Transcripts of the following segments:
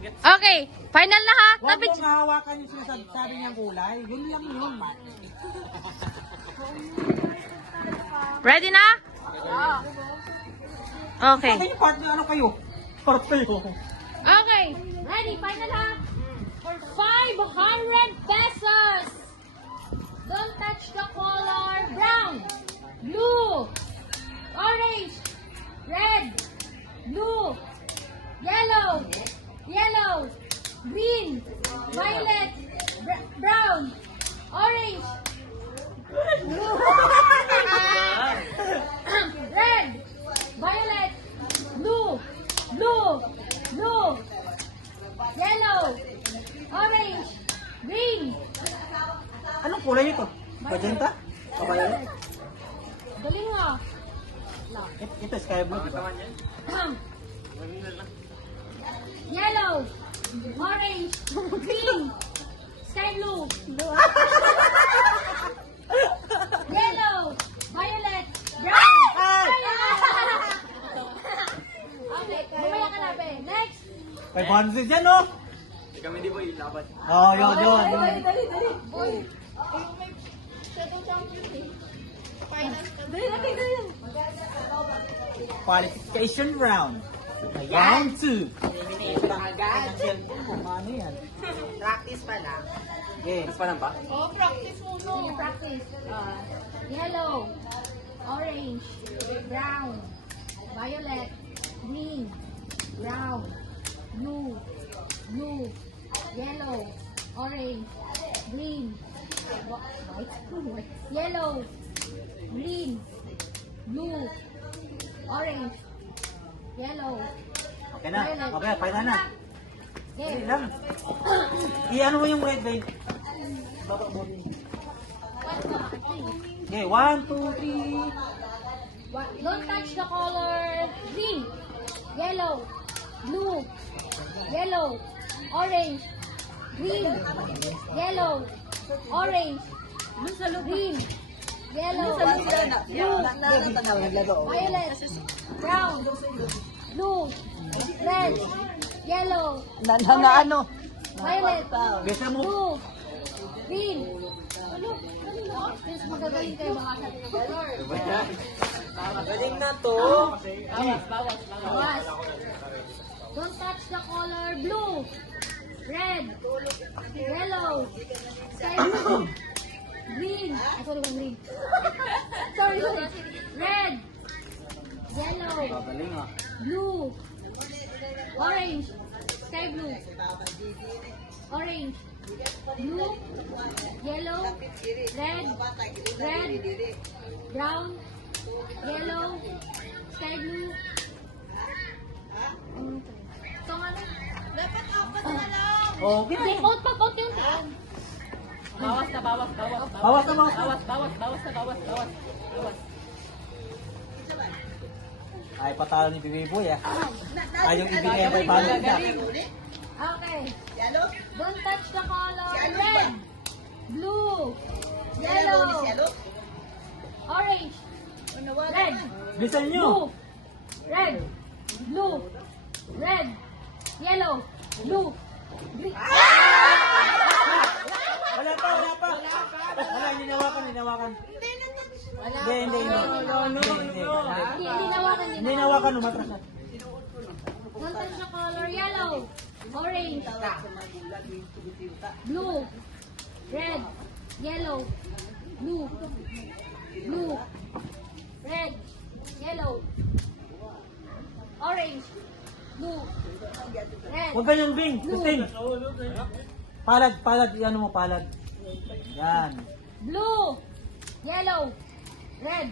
Okay, final na ha. Huwag Tabi. mong hahawakan yung sinasabi niyang kulay. Yun lang yun. Ready na? Okay. Sabi yung partner, ano kayo? Part kayo. Okay. Ready, final ha. For 500 pesos. Don't touch the color. Brown, blue, orange, red, blue, yellow, green, violet, brown, orange, blue, red, violet, blue, yellow, orange, green. Anong kulay nito? Magenta? O violet? Galing mo. Ito sky blue, diba? Yellow, orange, green, sky blue, yellow, violet, brown. Okay, mamaya ka na, be. Next. 500 yan, no? Hindi kami di ba ilaban? Oh, yun. Dali. Boy. Dali. Qualification round. Round 2. Agad. Ano yan? Practice pa lang. Okay. Mas pa lang ba? Sige, practice. Yellow, orange, brown, violet, green, brown, blue, yellow, orange, green, white, yellow, green, blue, orange, yellow, Okay na. violet. Okay, final na. Okay. Dali lang. I-ano mo yung red vein. Okay, 1, 2, 3. Don't touch the color green, yellow, blue, orange, green, yellow, orange, green, yellow, blue, violet, brown, blue, red, yellow, violet, Bisa mo. blue, green. Ano? Mas magagaling kayo baka sa color. Galing na to. Bawas. Don't touch the color blue, red, yellow, sky blue, green. Ay, sorry, green. Sorry. Red, yellow, Galing ah. blue, orange, sky blue, orange, blue, yellow, red, brown, yellow, sky blue. So, ano? Dapat apat na lang. Okay na. Out pa, out yung tiyan. Bawas na, bawas. Bawas na, bawas. Ay, patalo ni Bibi Boy ah. Ayaw ibigay ang 500 na. Okay. Don't touch the color red, blue, yellow, orange, red, Bilisan blue, nyo. red, blue, red, yellow, blue, green. Wala pa. Wala, hindi nawakan. Hindi. Hindi nawakan din. Hindi nawakan, umatras na. Don't touch the color yellow, orange, blue, red, yellow, blue, red, yellow, orange, blue, red. Huwag ganyan, Bing. Christine. Palad. Ano mo, palad. Yan. Blue, yellow, red.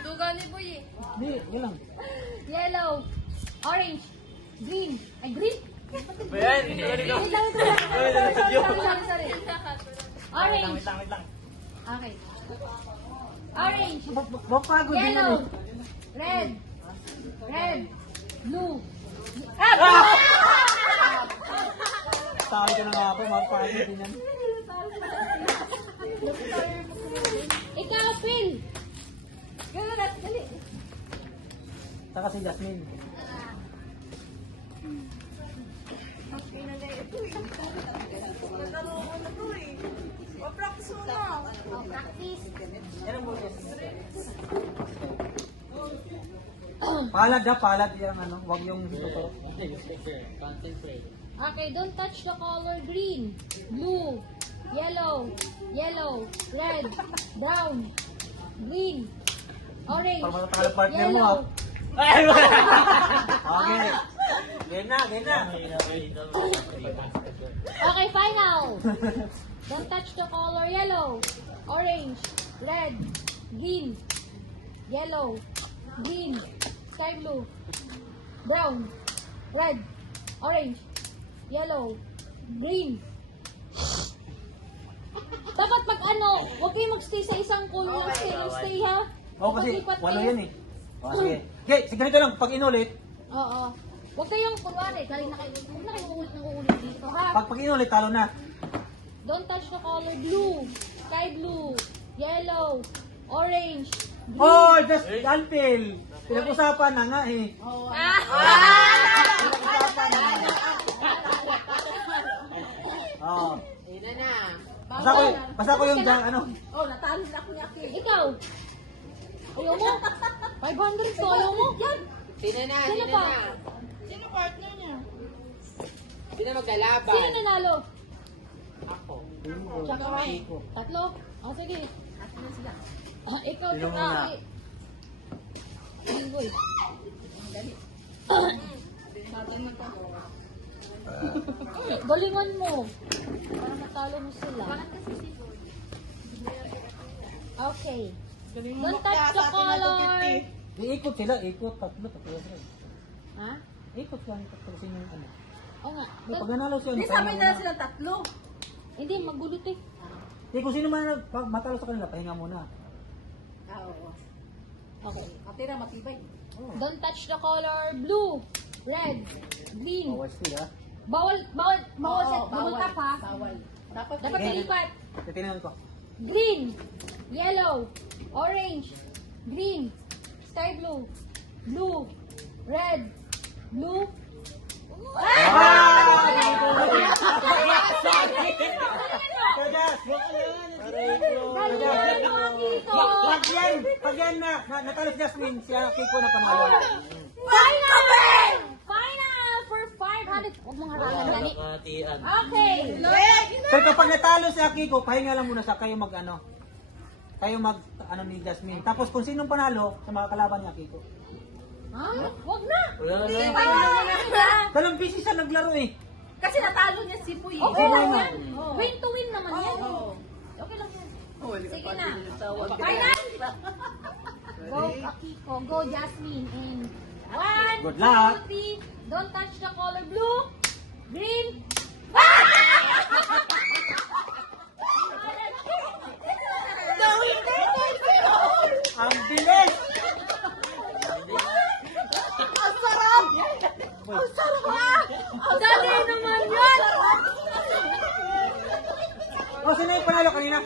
Tugani boy eh. Hindi, yun lang. Yellow, orange, green. Ay, green? Ayan, hindi ko rin Wait lang. Sorry. Orange. Wait lang. Okay. Orange, Mapagod din yellow, yun red, blue. Sabi ko na nga po, mapagod din yan. Ikaw, Phil. Ganun na, dali. Saka si Jasmine. Palad ha, palad yung ano, wag yung tuturo. Okay, don't touch the color green, blue, yellow, red, brown, green, orange, Para matatalo partner mo ha. yellow. Okay. Game na. Okay, final. Don't touch the color yellow, orange, red, green, yellow, green, sky blue, brown, red, orange, yellow, green. Dapat pag ano, huwag kayo magstay sa isang color lang stay ha. Oo, kasi Paglipat walo kayo. yan eh. Sige. Okay, sige ganito lang. Pag inulit, Oo. Huwag kayong kunwari, huwag na kayo ulit dito ha. pag inulit, talo na. Don't touch the color blue, sky blue, yellow, orange, green. Oh, just until. Pinag-usapan na nga eh. Oh. Yun na. Basta ko yung ano. Oh, natalo na ako niya. Ikaw. Ayaw mo? 500 so ayaw mo? Yan. Sino na? Sino pa? Sino partner niya? Sino maglalaban? Sino nanalo? Ako. Tsaka tatlo? Oh, sige. Ikaw, Sino tsaka. muna? Boy. Galingan mo. Para matalo mo sila. Okay. Don't touch the color. Iikot sila, ikot. Tatlo. Ha? Ikot lang. Tatlo sino yung ano. Oo nga. Eh, pag nanalo siya, Hindi, sabay na silang tatlo. Hindi, magulot eh. kung sino man matalo sa kanila, pahinga muna. Oo. Okay. Atira, matibay. Don't touch the color blue, red, green. Bawal still ha. Bawal set, bawal tap ha. Bawal. Dapat Dapat nalipat. Titingnan ko. Green, yellow, orange, green, sky blue, blue, red, blue. Pag yan natalo si Jasmine, siya Kiko na panalo. Final! Final for 500. Huwag mong harangan, dali. Okay. Pero kapag natalo si Kiko, pahinga lang muna sa kayo mag ano. Kayo mag ano ni Jasmine. Tapos kung sinong panalo sa mga kalaban ni Kiko. Ha? Huwag na. Dalang busy siya naglaro eh. Kasi natalo niya si Puy. Okay lang Oo. yan. Win to win naman yan. Okay lang yan. Sige na. Final! Go, Akiko. Go, Jasmine. And 1, Good luck. 2, 3. Don't touch the color blue, green. Ang bilis! Dali naman yan! O, sino yung panalo kanina?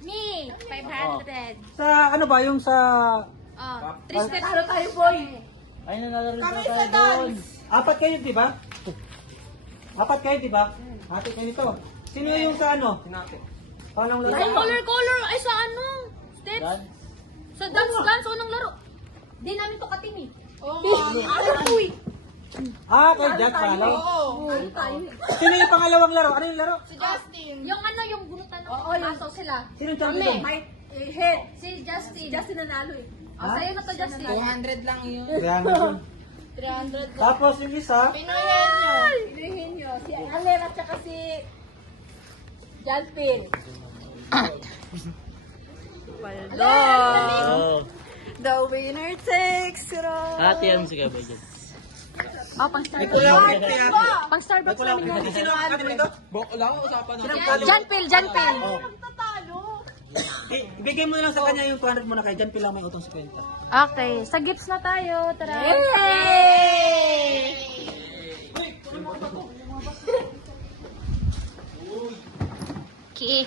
Me, 500. Sa ano ba, yung sa... Oh, 3 Ah, steps. Talo tayo, boy. Ay, nanalo Kami sa dance. Apat kayo, di ba? Apat kayo, di ba? Hati kayo nito. Sino yung sa ano? Paano Sa laro? color. Ay, sa ano? Steps? Dan? Sa dance, unang laro. Di namin to katim eh. Oo. Uy! Ah, kay Jack panalo. Oo. Ano tayo? Sino yung pangalawang laro? Ano yung laro? Si Justin. Yung ano, yung bunutan ng Oo, yung- aso sila. Sino yung champion? May head. Si Justin. Justin nanalo eh. Oh, sa'yo na to, Justin. 200 lang yun. Kaya yun. 300. Tapos yung isa, Pilihin nyo. Si Allen at saka si Jalpin. The winner takes it all. Ate, yan si Gabay dyan. Oh, pang Starbucks. Pang Starbucks namin yan. sino ang katim nito? Janpil. Oh. Tatalo. Ibigay mo na lang sa kanya yung 200 mo na kay Jan Pilang may utong 50. Okay, sa gifts na tayo. Tara. Ki.